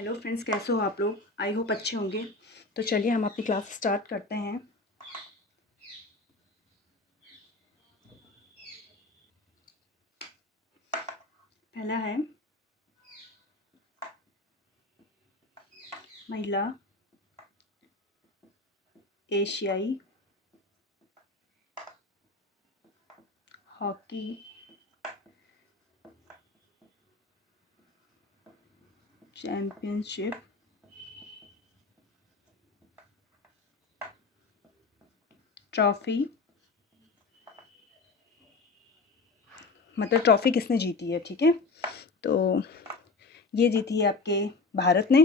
Hello friends, कैसे हो आप लोग। आई होप अच्छे होंगे। तो चलिए हम अपनी क्लास स्टार्ट करते हैं। पहला है महिला एशियाई हॉकी चैम्पियनशिप ट्रॉफ़ी, मतलब ट्रॉफ़ी किसने जीती है। ठीक है, तो ये जीती है आपके भारत ने।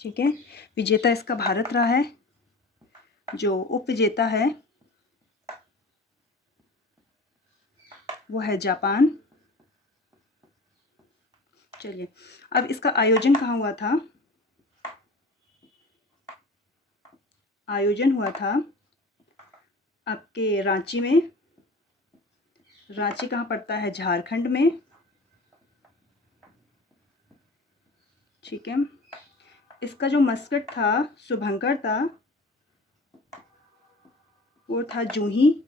ठीक है, विजेता इसका भारत रहा है। जो उप विजेता है वो है जापान। चलिए, अब इसका आयोजन कहाँ हुआ था। आयोजन हुआ था आपके रांची में। रांची कहाँ पड़ता है, झारखंड में। ठीक है, इसका जो मस्कट था, शुभंकर था, वो था जूही।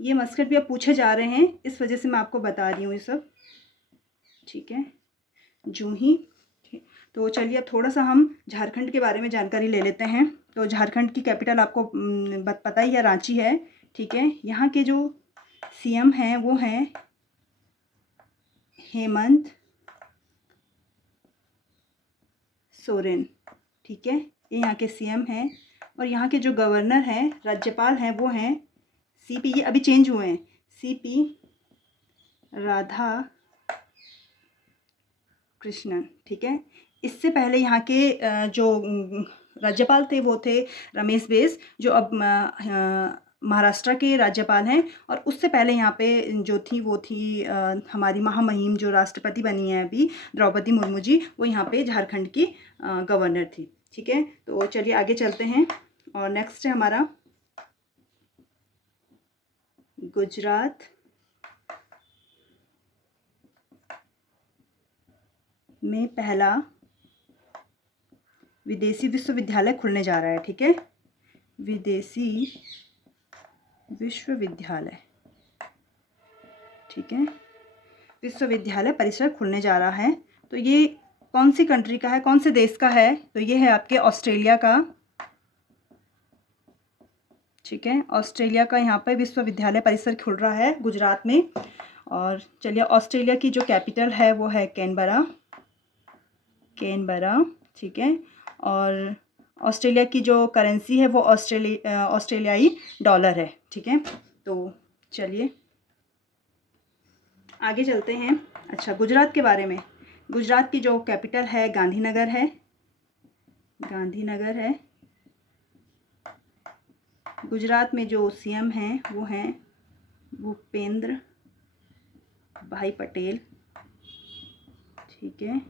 ये मस्कट भी अब पूछे जा रहे हैं, इस वजह से मैं आपको बता रही हूँ ये सब। ठीक है, जूही। तो चलिए अब थोड़ा सा हम झारखंड के बारे में जानकारी ले लेते हैं। तो झारखंड की कैपिटल आपको पता ही है, रांची है। ठीक है, यहाँ के जो सीएम हैं वो हैं हेमंत सोरेन। ठीक है, ये यहाँ के सीएम हैं। और यहाँ के जो गवर्नर हैं, राज्यपाल हैं, वो हैं सीपी, ये अभी चेंज हुए हैं, सीपी राधा कृष्णन। ठीक है, इससे पहले यहाँ के जो राज्यपाल थे वो थे रमेश बैस, जो अब महाराष्ट्र के राज्यपाल हैं। और उससे पहले यहाँ पे जो थी वो थी हमारी महामहिम जो राष्ट्रपति बनी है अभी, द्रौपदी मुर्मू जी, वो यहाँ पे झारखंड की गवर्नर थी। ठीक है, तो चलिए आगे चलते हैं। और नेक्स्ट है हमारा गुजरात में पहला विदेशी विश्वविद्यालय खुलने जा रहा है। ठीक है, विदेशी विश्वविद्यालय। ठीक है, विश्वविद्यालय परिसर खुलने जा रहा है। तो ये कौन सी कंट्री का है, कौन से देश का है, तो ये है आपके ऑस्ट्रेलिया का। ठीक है, ऑस्ट्रेलिया का यहाँ पर विश्वविद्यालय परिसर खुल रहा है गुजरात में। और चलिए, ऑस्ट्रेलिया की जो कैपिटल है वो है कैनबरा। ठीक है, और ऑस्ट्रेलिया की जो करेंसी है वो ऑस्ट्रेलियाई डॉलर है। ठीक है, तो चलिए आगे चलते हैं। अच्छा, गुजरात के बारे में। गुजरात की जो कैपिटल है गांधीनगर है। गुजरात में जो सीएम हैं वो हैं भूपेंद्र भाई पटेल। ठीक है,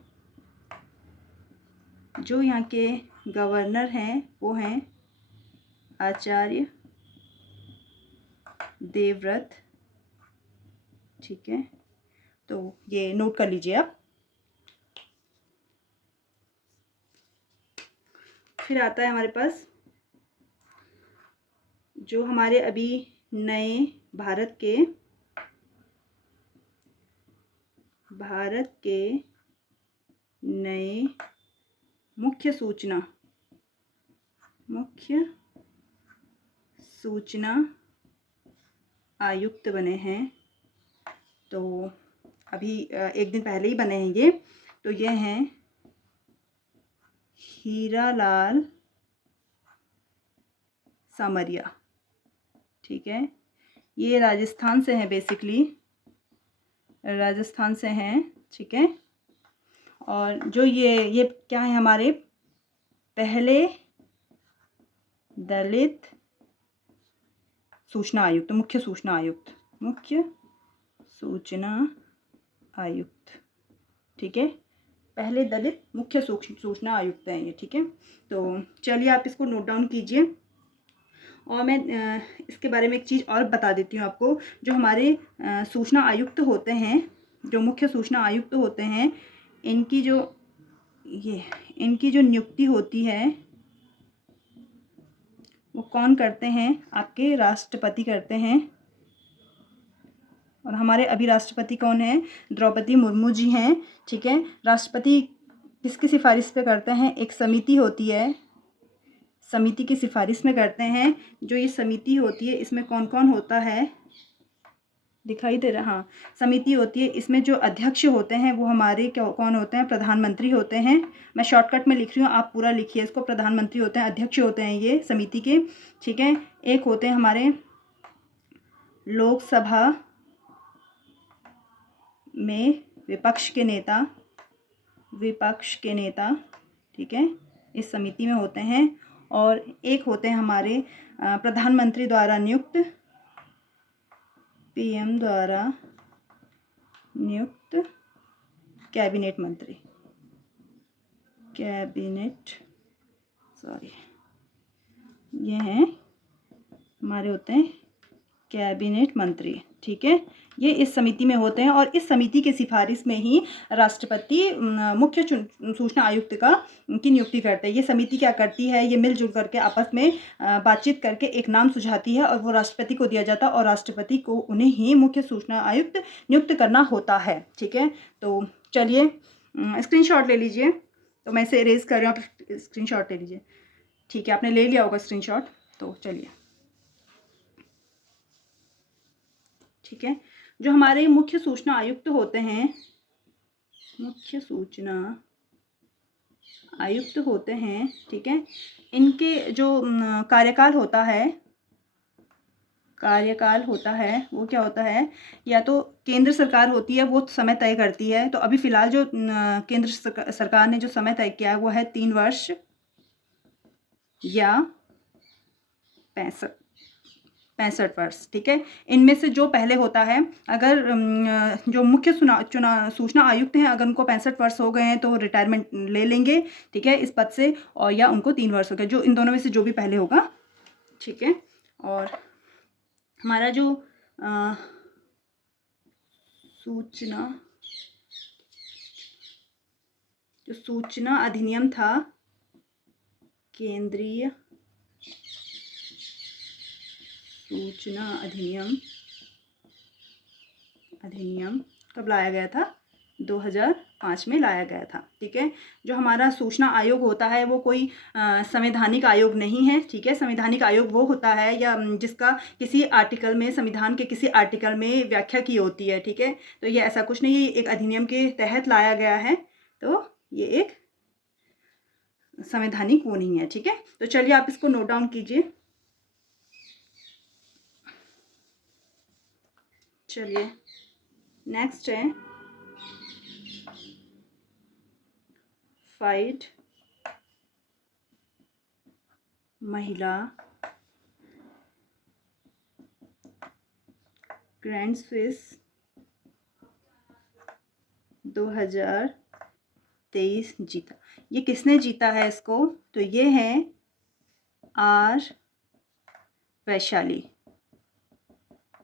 जो यहाँ के गवर्नर हैं वो हैं आचार्य देवव्रत। ठीक है, तो ये नोट कर लीजिए आप। फिर आता है हमारे पास जो हमारे अभी नए भारत के नए मुख्य सूचना आयुक्त बने हैं। तो अभी एक दिन पहले ही बने हैं ये। तो ये हैं हीरालाल सामरिया। ठीक है, ये राजस्थान से हैं, बेसिकली राजस्थान से हैं। ठीक है, और जो ये क्या है, हमारे पहले दलित सूचना आयुक्त, मुख्य सूचना आयुक्त। ठीक है, पहले दलित मुख्य सूचना आयुक्त हैं ये। ठीक है, तो चलिए आप इसको नोट डाउन कीजिए। और मैं इसके बारे में एक चीज़ और बता देती हूँ आपको। जो हमारे सूचना आयुक्त होते हैं, जो मुख्य सूचना आयुक्त होते हैं इनकी जो नियुक्ति होती है वो कौन करते हैं? आपके राष्ट्रपति करते हैं। और हमारे अभी राष्ट्रपति कौन है? द्रौपदी मुर्मू जी हैं। ठीक है, राष्ट्रपति किसकी सिफारिश पे करते हैं? एक समिति होती है, समिति की सिफारिश में करते हैं। जो ये समिति होती है इसमें कौन कौन होता है? दिखाई दे रहा? हाँ, समिति होती है। इसमें जो अध्यक्ष होते हैं वो हमारे कौन होते हैं? प्रधानमंत्री होते हैं। मैं शॉर्टकट में लिख रही हूँ, आप पूरा लिखिए इसको। प्रधानमंत्री होते हैं, अध्यक्ष होते हैं ये समिति के। ठीक है, एक होते हैं हमारे लोकसभा में विपक्ष के नेता, ठीक है, इस समिति में होते हैं। और एक होते हैं हमारे प्रधानमंत्री द्वारा नियुक्त, पीएम द्वारा नियुक्त कैबिनेट मंत्री, ये हैं हमारे होते हैं कैबिनेट मंत्री। ठीक है, ये इस समिति में होते हैं और इस समिति के सिफारिश में ही राष्ट्रपति मुख्य सूचना आयुक्त की नियुक्ति करते हैं। ये समिति क्या करती है? ये मिलजुल करके आपस में बातचीत करके एक नाम सुझाती है और वो राष्ट्रपति को दिया जाता है और राष्ट्रपति को उन्हें ही मुख्य सूचना आयुक्त नियुक्त करना होता है। ठीक है, तो चलिए स्क्रीनशॉट ले लीजिए। तो मैं इसे इरेज कर रही हूँ, आप स्क्रीनशॉट ले लीजिए। ठीक है, आपने ले लिया होगा स्क्रीनशॉट। तो चलिए, ठीक है, जो हमारे मुख्य सूचना आयुक्त होते हैं, ठीक है, इनके जो कार्यकाल होता है वो क्या होता है? या तो केंद्र सरकार होती है, वो समय तय करती है। तो अभी फ़िलहाल जो केंद्र सरकार ने जो समय तय किया है वो है 3 वर्ष या 65 वर्ष। ठीक है, इनमें से जो पहले होता है, अगर जो मुख्य सूचना आयुक्त हैं अगर उनको 65 वर्ष हो गए हैं तो रिटायरमेंट ले लेंगे। ठीक है, इस पद से, और या उनको 3 वर्ष हो गए, जो इन दोनों में से जो भी पहले होगा। ठीक है, और हमारा जो सूचना अधिनियम था, केंद्रीय सूचना अधिनियम कब लाया गया था? 2005 में लाया गया था। ठीक है, जो हमारा सूचना आयोग होता है वो कोई संवैधानिक आयोग नहीं है। ठीक है, संवैधानिक आयोग वो होता है या जिसका किसी आर्टिकल में, संविधान के किसी आर्टिकल में व्याख्या की होती है। ठीक है, तो ये ऐसा कुछ नहीं, ये एक अधिनियम के तहत लाया गया है, तो ये एक संवैधानिक वो नहीं है। ठीक है, तो चलिए आप इसको नोट डाउन कीजिए। चलिए नेक्स्ट है फाइट महिला ग्रैंड स्विस 2023 जीता। ये किसने जीता है इसको? तो ये है आर वैशाली।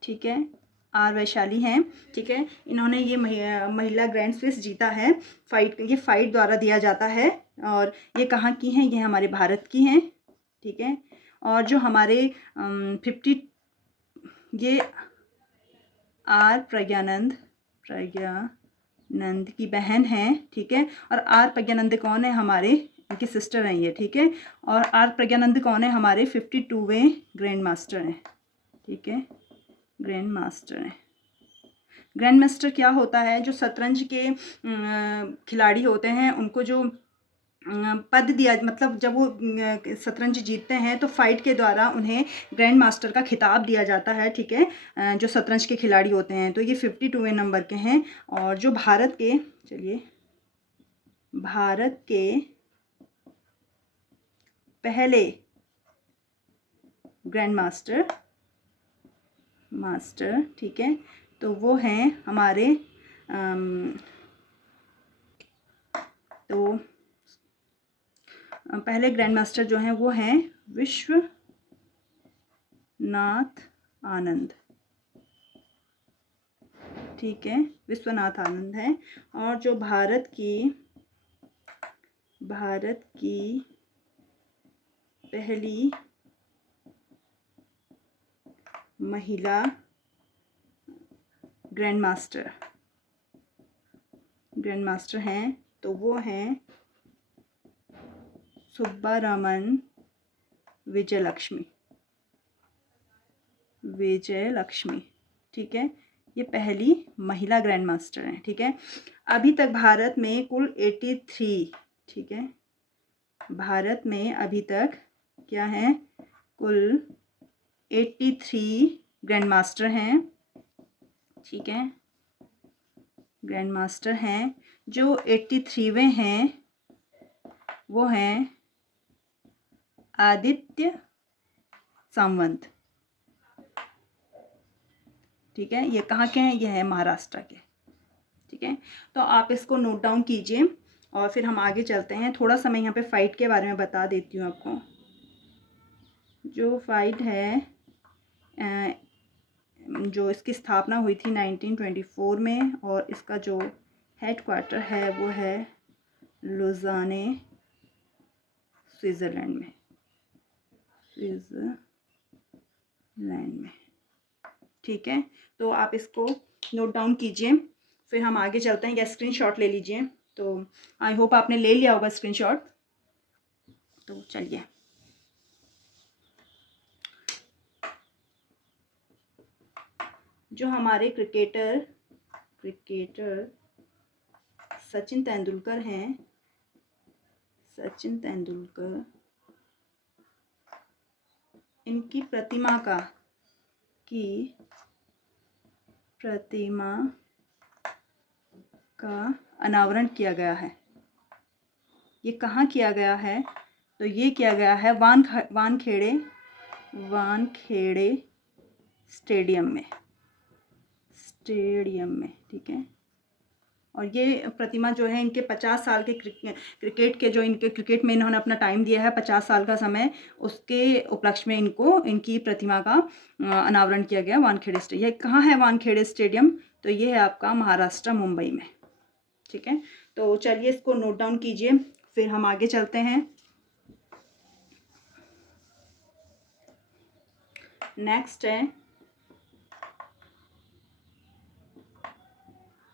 ठीक है, आर वैशाली हैं। ठीक है, इन्होंने ये महिला ग्रैंड स्विस जीता है। ये फाइट द्वारा दिया जाता है। और ये कहाँ की हैं? ये हमारे भारत की हैं। ठीक है, और जो हमारे 50 ये आर प्रज्ञानंद की बहन हैं। ठीक है, और आर प्रज्ञानंद कौन है? हमारे इनकी सिस्टर हैं ये। ठीक है, और आर प्रज्ञानंद कौन है? हमारे 52वें ग्रैंड मास्टर हैं। ठीक है, ग्रैंड मास्टर क्या होता है? जो शतरंज के खिलाड़ी होते हैं उनको जो पद दिया, मतलब जब वो शतरंज जीतते हैं तो फाइट के द्वारा उन्हें ग्रैंड मास्टर का खिताब दिया जाता है। ठीक है, जो शतरंज के खिलाड़ी होते हैं, तो ये 52वें नंबर के हैं। और जो भारत के पहले ग्रैंड मास्टर, ठीक है, तो वो हैं हमारे तो पहले ग्रैंड मास्टर जो हैं वो हैं विश्वनाथ आनंद। ठीक है, विश्वनाथ आनंद है। और जो भारत की पहली महिला ग्रैंड मास्टर हैं तो वो हैं सुब्बारामन विजयलक्ष्मी। ठीक है, ये पहली महिला ग्रैंड मास्टर हैं। ठीक है, अभी तक भारत में कुल 83, ठीक है, भारत में अभी तक क्या है, कुल 83 ग्रैंड मास्टर हैं। ठीक है, ग्रैंड मास्टर हैं। जो 83वें हैं वो हैं आदित्य सामंत। ठीक है, ये कहाँ के हैं, ये है महाराष्ट्र के। ठीक है, तो आप इसको नोट डाउन कीजिए और फिर हम आगे चलते हैं। थोड़ा सा मैं यहाँ पे फाइट के बारे में बता देती हूँ आपको। जो फाइट है, जो इसकी स्थापना हुई थी 1924 में और इसका जो हेड क्वार्टर है वो है लुज़ाने, स्विट्ज़रलैंड में। ठीक है, तो आप इसको नोट डाउन कीजिए, फिर हम आगे चलते हैं। या स्क्रीनशॉट ले लीजिए। तो आई होप आपने ले लिया होगा स्क्रीनशॉट। तो चलिए, जो हमारे क्रिकेटर सचिन तेंदुलकर हैं, इनकी प्रतिमा का अनावरण किया गया है। ये कहाँ किया गया है, तो ये किया गया है वानखेड़े स्टेडियम में। ठीक है, और ये प्रतिमा जो है इनके 50 साल के क्रिकेट के, जो इनके क्रिकेट में इन्होंने अपना टाइम दिया है 50 साल का समय, उसके उपलक्ष्य में इनकी प्रतिमा का अनावरण किया गया वानखेड़े स्टेडियम। ये कहाँ है वानखेड़े स्टेडियम, तो ये है आपका महाराष्ट्र, मुंबई में। ठीक है, तो चलिए इसको नोट डाउन कीजिए, फिर हम आगे चलते हैं। नेक्स्ट है,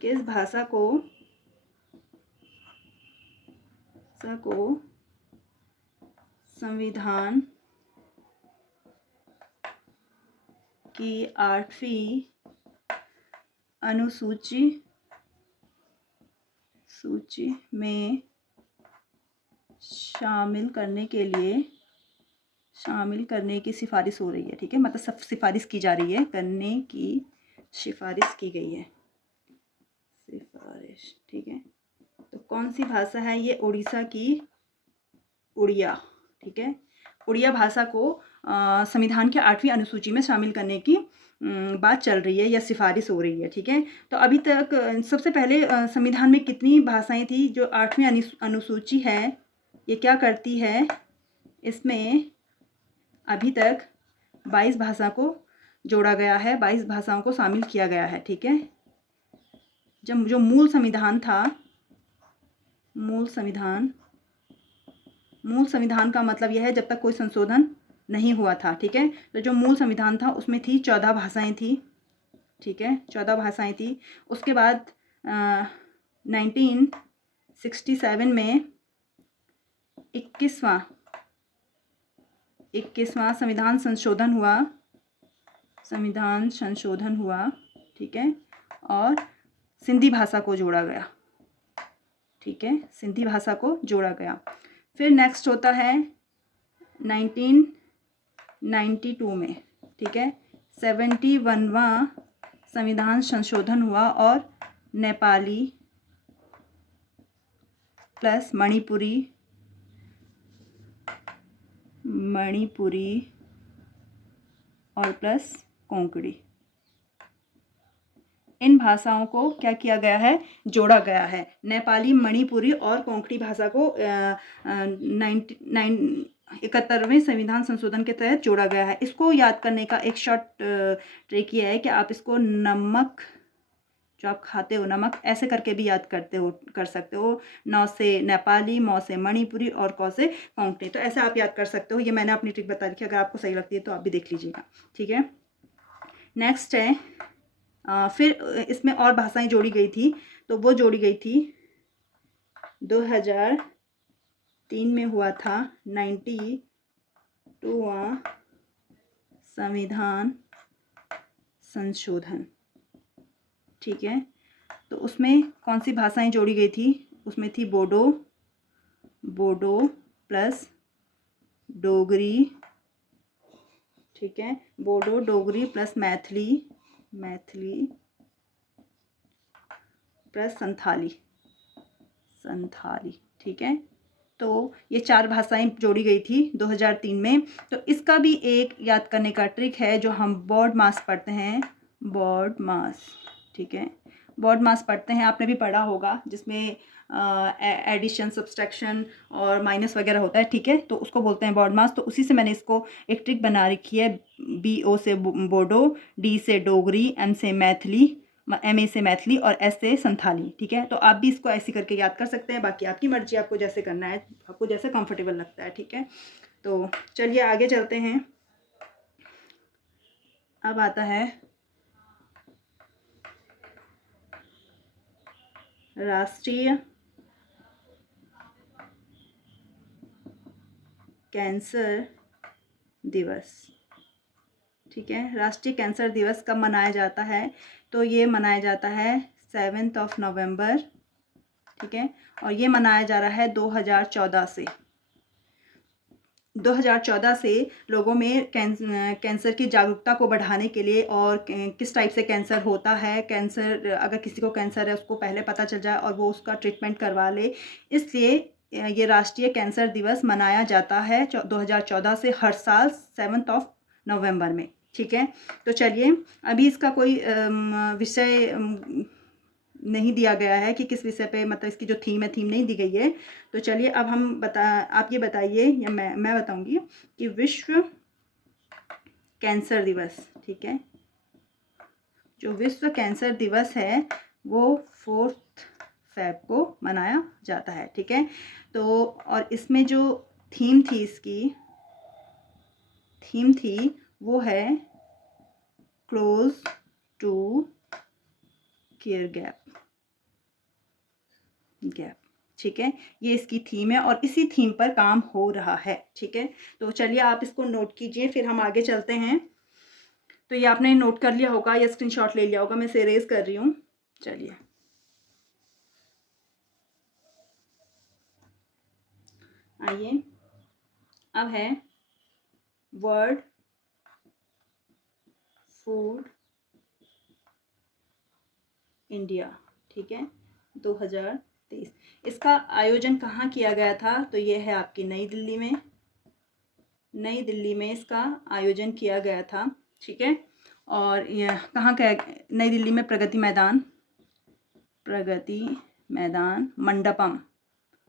किस भाषा को संविधान की 8वीं अनुसूची में शामिल करने की सिफारिश हो रही है। ठीक है, मतलब सब सिफारिश की जा रही है, करने की सिफारिश की गई है, सिफारिश। ठीक है, तो कौन सी भाषा है ये, उड़ीसा की उड़िया। ठीक है, उड़िया भाषा को संविधान के 8वीं अनुसूची में शामिल करने की बात चल रही है या सिफारिश हो रही है। ठीक है, तो अभी तक सबसे पहले संविधान में कितनी भाषाएं थी, जो 8वीं अनुसूची है ये क्या करती है, इसमें अभी तक 22 भाषा को जोड़ा गया है, 22 भाषाओं को शामिल किया गया है। ठीक है, जब जो मूल संविधान का मतलब यह है जब तक कोई संशोधन नहीं हुआ था। ठीक है, तो जो मूल संविधान था उसमें थी 14 भाषाएं थी। ठीक है, 14 भाषाएं थी। उसके बाद 1967 में 21वां संविधान संशोधन हुआ। ठीक है, और सिंधी भाषा को जोड़ा गया। ठीक है, सिंधी भाषा को जोड़ा गया। फिर नेक्स्ट होता है 1992 में। ठीक है, 71वां संविधान संशोधन हुआ और नेपाली प्लस मणिपुरी और प्लस कोंकणी, इन भाषाओं को क्या किया गया है, जोड़ा गया है। नेपाली, मणिपुरी और कोंकणी भाषा को 71वें संविधान संशोधन के तहत जोड़ा गया है। इसको याद करने का एक शॉर्ट ट्रिक ये है कि आप इसको जो आप खाते हो नमक, ऐसे करके भी याद कर सकते हो। न से नेपाली, म से मणिपुरी और क से कोंकणी। तो ऐसे आप याद कर सकते हो। ये मैंने अपनी ट्रिक बता रखी है, अगर आपको सही लगती है तो आप भी देख लीजिएगा, ठीक है। नेक्स्ट है फिर इसमें और भाषाएं जोड़ी गई थी, तो वो जोड़ी गई थी 2003 में हुआ था 92वां संविधान संशोधन, ठीक है। तो उसमें कौन सी भाषाएं जोड़ी गई थी? उसमें थी बोडो प्लस डोगरी, ठीक है। बोडो, डोगरी प्लस मैथिली प्लस संथाली, ठीक है। तो ये 4 भाषाएं जोड़ी गई थी 2003 में। तो इसका भी एक याद करने का ट्रिक है, जो हम बोर्ड मास पढ़ते हैं, बोर्ड मास, ठीक है। बोर्ड मास पढ़ते हैं, आपने भी पढ़ा होगा, जिसमें एडिशन, सब्सट्रैक्शन और माइनस वगैरह होता है, ठीक है। तो उसको बोलते हैं बोर्ड मास। तो उसी से मैंने इसको एक ट्रिक बना रखी है। BO से बोडो, D से डोगरी, M से मैथिली, MA से मैथिली और S से संथाली, ठीक है। तो आप भी इसको ऐसे करके याद कर सकते हैं। बाकी आपकी मर्जी, आपको जैसे करना है, आपको जैसे कंफर्टेबल लगता है, ठीक है। तो चलिए आगे चलते हैं। अब आता है राष्ट्रीय कैंसर दिवस, ठीक है। राष्ट्रीय कैंसर दिवस कब मनाया जाता है? तो ये मनाया जाता है 7 नवंबर, ठीक है। और ये मनाया जा रहा है 2014 से। 2014 से लोगों में कैंसर की जागरूकता को बढ़ाने के लिए, और किस टाइप से कैंसर होता है, कैंसर अगर किसी को कैंसर है उसको पहले पता चल जाए और वो उसका ट्रीटमेंट करवा ले, इसलिए ये राष्ट्रीय कैंसर दिवस मनाया जाता है 2014 से हर साल 7 नवंबर में, ठीक है। तो चलिए, अभी इसका कोई विषय नहीं दिया गया है कि किस विषय पे, मतलब इसकी जो थीम है, थीम नहीं दी गई है। तो चलिए अब आप ये बताइए, या मैं बताऊंगी कि विश्व कैंसर दिवस, ठीक है, जो विश्व कैंसर दिवस है वो 4 फ़रवरी को मनाया जाता है, ठीक है। तो और इसमें जो थीम थी, इसकी थीम थी वो है क्लोज टू केयर गैप, ठीक है। ये इसकी थीम है और इसी थीम पर काम हो रहा है, ठीक है। तो चलिए आप इसको नोट कीजिए, फिर हम आगे चलते हैं। तो ये आपने नोट कर लिया होगा या स्क्रीनशॉट ले लिया होगा, मैं इसे इरेज कर रही हूँ। चलिए, आइए, अब है वर्ल्ड फूड इंडिया, ठीक है, 2023। इसका आयोजन कहाँ किया गया था? तो ये है आपकी नई दिल्ली में। नई दिल्ली में इसका आयोजन किया गया था, ठीक है। और यह कहाँ का? नई दिल्ली में प्रगति मैदान मंडपम,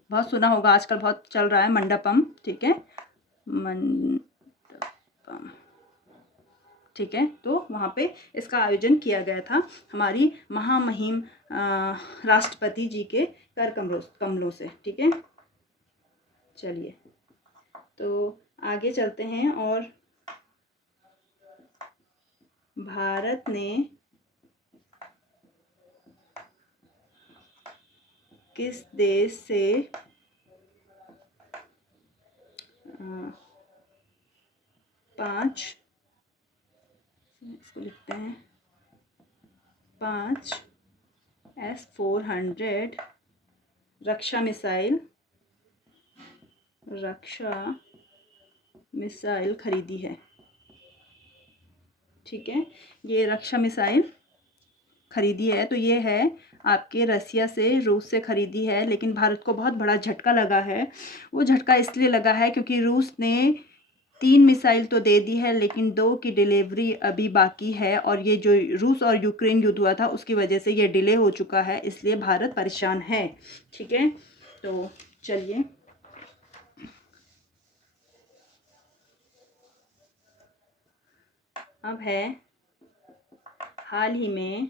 बहुत सुना होगा, आजकल बहुत चल रहा है मंडपम, ठीक है, मंडपम, ठीक है। तो वहाँ पे इसका आयोजन किया गया था हमारी महामहिम राष्ट्रपति जी के कर कमलों से, ठीक है। चलिए, तो आगे चलते हैं। और भारत ने किस देश से 5, इसको लिखते हैं 5 S-400 रक्षा मिसाइल खरीदी है, ठीक है। ये रक्षा मिसाइल खरीदी है, तो ये है आपके रसिया से, रूस से खरीदी है। लेकिन भारत को बहुत बड़ा झटका लगा है। वो झटका इसलिए लगा है क्योंकि रूस ने 3 मिसाइल तो दे दी है, लेकिन 2 की डिलीवरी अभी बाकी है। और ये जो रूस और यूक्रेन युद्ध हुआ था उसकी वजह से ये डिले हो चुका है, इसलिए भारत परेशान है, ठीक है। तो चलिए, अब है हाल ही में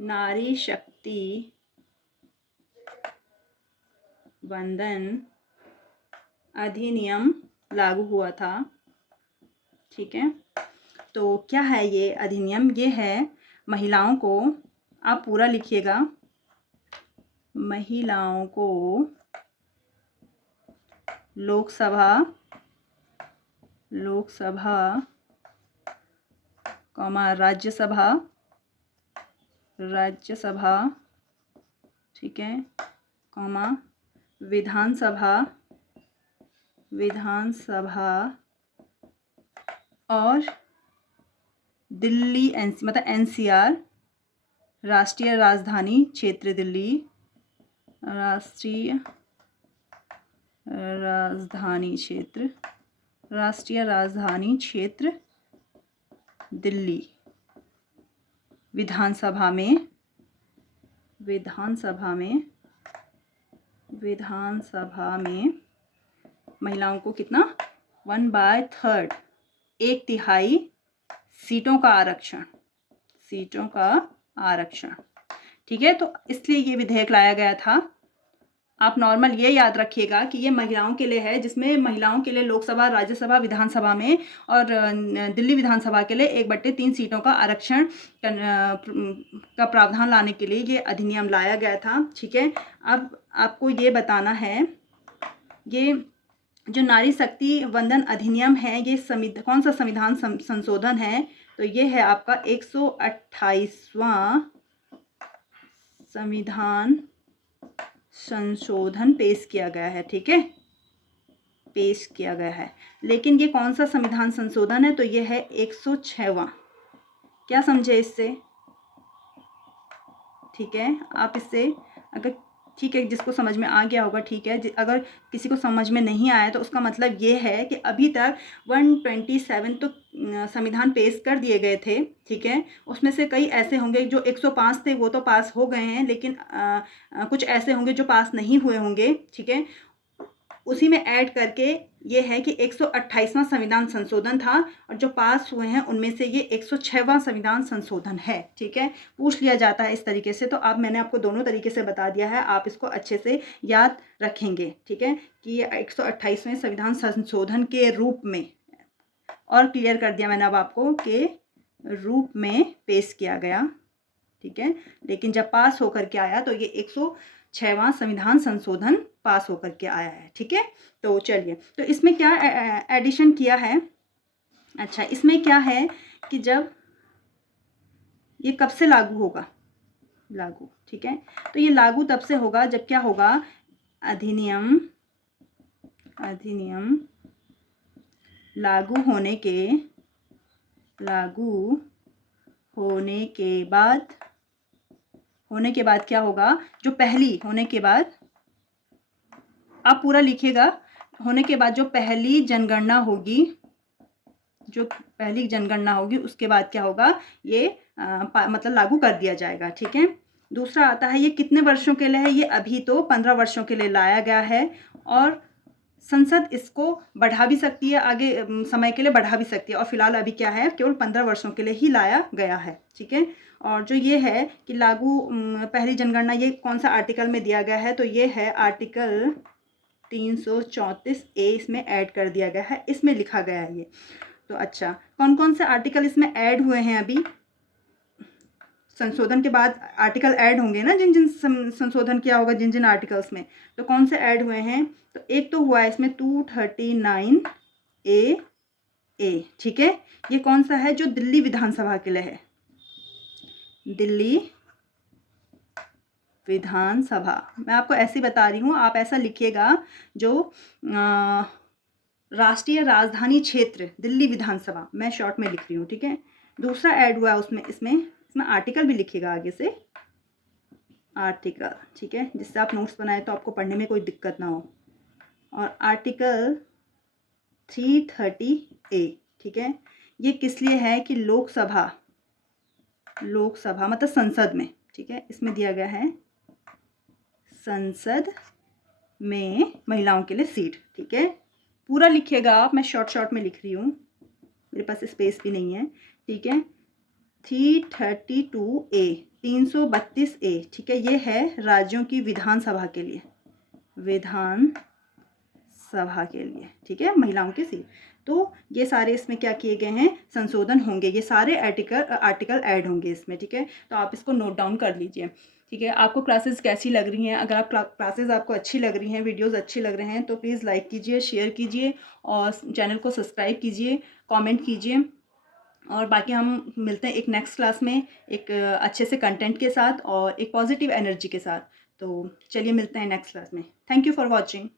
नारी शक्ति वंदन अधिनियम लागू हुआ था। ठीक है, तो क्या है ये अधिनियम? ये है महिलाओं को, आप पूरा लिखिएगा, महिलाओं को लोकसभा राज्यसभा, ठीक है, विधानसभा और दिल्ली मतलब NCR, राष्ट्रीय राजधानी क्षेत्र दिल्ली, राष्ट्रीय राजधानी क्षेत्र दिल्ली विधानसभा में महिलाओं को कितना 1/3 1/3 सीटों का आरक्षण। ठीक है, तो इसलिए ये विधेयक लाया गया था। आप नॉर्मल ये याद रखिएगा कि ये महिलाओं के लिए है, जिसमें महिलाओं के लिए लोकसभा, राज्यसभा, विधानसभा में और दिल्ली विधानसभा के लिए 1/3 सीटों का आरक्षण का प्रावधान लाने के लिए ये अधिनियम लाया गया था। ठीक है, अब आपको ये बताना है, ये जो नारी शक्ति वंदन अधिनियम है, ये कौन सा संविधान संशोधन है? तो ये है आपका 128वां संविधान संशोधन पेश किया गया है। ठीक है, पेश किया गया है, लेकिन ये कौन सा संविधान संशोधन है? तो ये है 106वां। क्या समझे इससे? ठीक है, आप इससे अगर, ठीक है, जिसको समझ में आ गया होगा ठीक है, अगर किसी को समझ में नहीं आया तो उसका मतलब ये है कि अभी तक 127 तो संविधान पेश कर दिए गए थे। ठीक है, उसमें से कई ऐसे होंगे जो 105 थे वो तो पास हो गए हैं, लेकिन कुछ ऐसे होंगे जो पास नहीं हुए होंगे। ठीक है, उसी में ऐड करके ये है कि 128वां संविधान संशोधन था, और जो पास हुए हैं उनमें से ये 106वां संविधान संशोधन है। ठीक है, पूछ लिया जाता है इस तरीके से, तो अब मैंने आपको दोनों तरीके से बता दिया है, आप इसको अच्छे से याद रखेंगे। ठीक है, कि ये 128वें संविधान संशोधन के रूप में, और क्लियर कर दिया मैंने अब आपको, के रूप में पेश किया गया। ठीक है, लेकिन जब पास होकर के आया तो ये 106वां संविधान संशोधन पास होकर के आया है। ठीक है, तो चलिए, तो इसमें क्या एडिशन किया है? अच्छा, इसमें क्या है कि जब ये कब से लागू होगा? ठीक है, तो ये लागू तब से होगा जब क्या होगा? अधिनियम लागू होने के बाद क्या होगा? जो पहली होने के बाद, आप पूरा लिखिएगा, होने के बाद जो पहली जनगणना होगी उसके बाद क्या होगा? ये मतलब लागू कर दिया जाएगा। ठीक है, दूसरा आता है, ये कितने वर्षों के लिए है? ये अभी तो 15 वर्षों के लिए लाया गया है, और संसद इसको बढ़ा भी सकती है, आगे समय के लिए बढ़ा भी सकती है, और फिलहाल अभी क्या है, केवल 15 वर्षों के लिए ही लाया गया है। ठीक है, और जो ये है कि लागू पहली जनगणना, ये कौन सा आर्टिकल में दिया गया है? तो ये है आर्टिकल 334A, इसमें ऐड कर दिया गया है, इसमें लिखा गया है ये। तो अच्छा, कौन कौन से आर्टिकल इसमें ऐड हुए हैं? अभी संशोधन के बाद आर्टिकल ऐड होंगे ना, जिन जिन संशोधन किया होगा जिन जिन आर्टिकल्स में, तो कौन से ऐड हुए हैं? तो एक तो हुआ है इसमें 239A। ठीक है, ये कौन सा है? जो दिल्ली विधानसभा के लिए है, दिल्ली विधानसभा। मैं आपको ऐसे बता रही हूँ, आप ऐसा लिखिएगा, जो राष्ट्रीय राजधानी क्षेत्र दिल्ली विधानसभा, मैं शॉर्ट में लिख रही हूँ। ठीक है, दूसरा ऐड हुआ उसमें, इसमें आर्टिकल भी लिखिएगा आगे से, आर्टिकल। ठीक है, जिससे आप नोट्स बनाए तो आपको पढ़ने में कोई दिक्कत ना हो। और आर्टिकल 330A। ठीक है, ये किस लिए है? कि लोकसभा मतलब संसद में। ठीक है, इसमें दिया गया है संसद में महिलाओं के लिए सीट। ठीक है, पूरा लिखिएगा आप, मैं शॉर्ट में लिख रही हूँ, मेरे पास स्पेस भी नहीं है। ठीक है, 332A 332A, ठीक है, ये है राज्यों की विधानसभा के लिए, विधान सभा के लिए, ठीक है, महिलाओं की सीट। तो ये सारे इसमें क्या किए गए हैं, संशोधन होंगे, ये सारे आर्टिकल ऐड होंगे इसमें, ठीक है। तो आप इसको नोट डाउन कर लीजिए, ठीक है। आपको क्लासेस कैसी लग रही हैं? अगर आप क्लासेस आपको अच्छी लग रही हैं, वीडियोस अच्छे लग रहे हैं, तो प्लीज़ लाइक कीजिए, शेयर कीजिए और चैनल को सब्सक्राइब कीजिए, कमेंट कीजिए। और बाकी हम मिलते हैं एक नेक्स्ट क्लास में एक अच्छे से कंटेंट के साथ और एक पॉजिटिव एनर्जी के साथ। तो चलिए मिलते हैं नेक्स्ट क्लास में। Thank you for watching.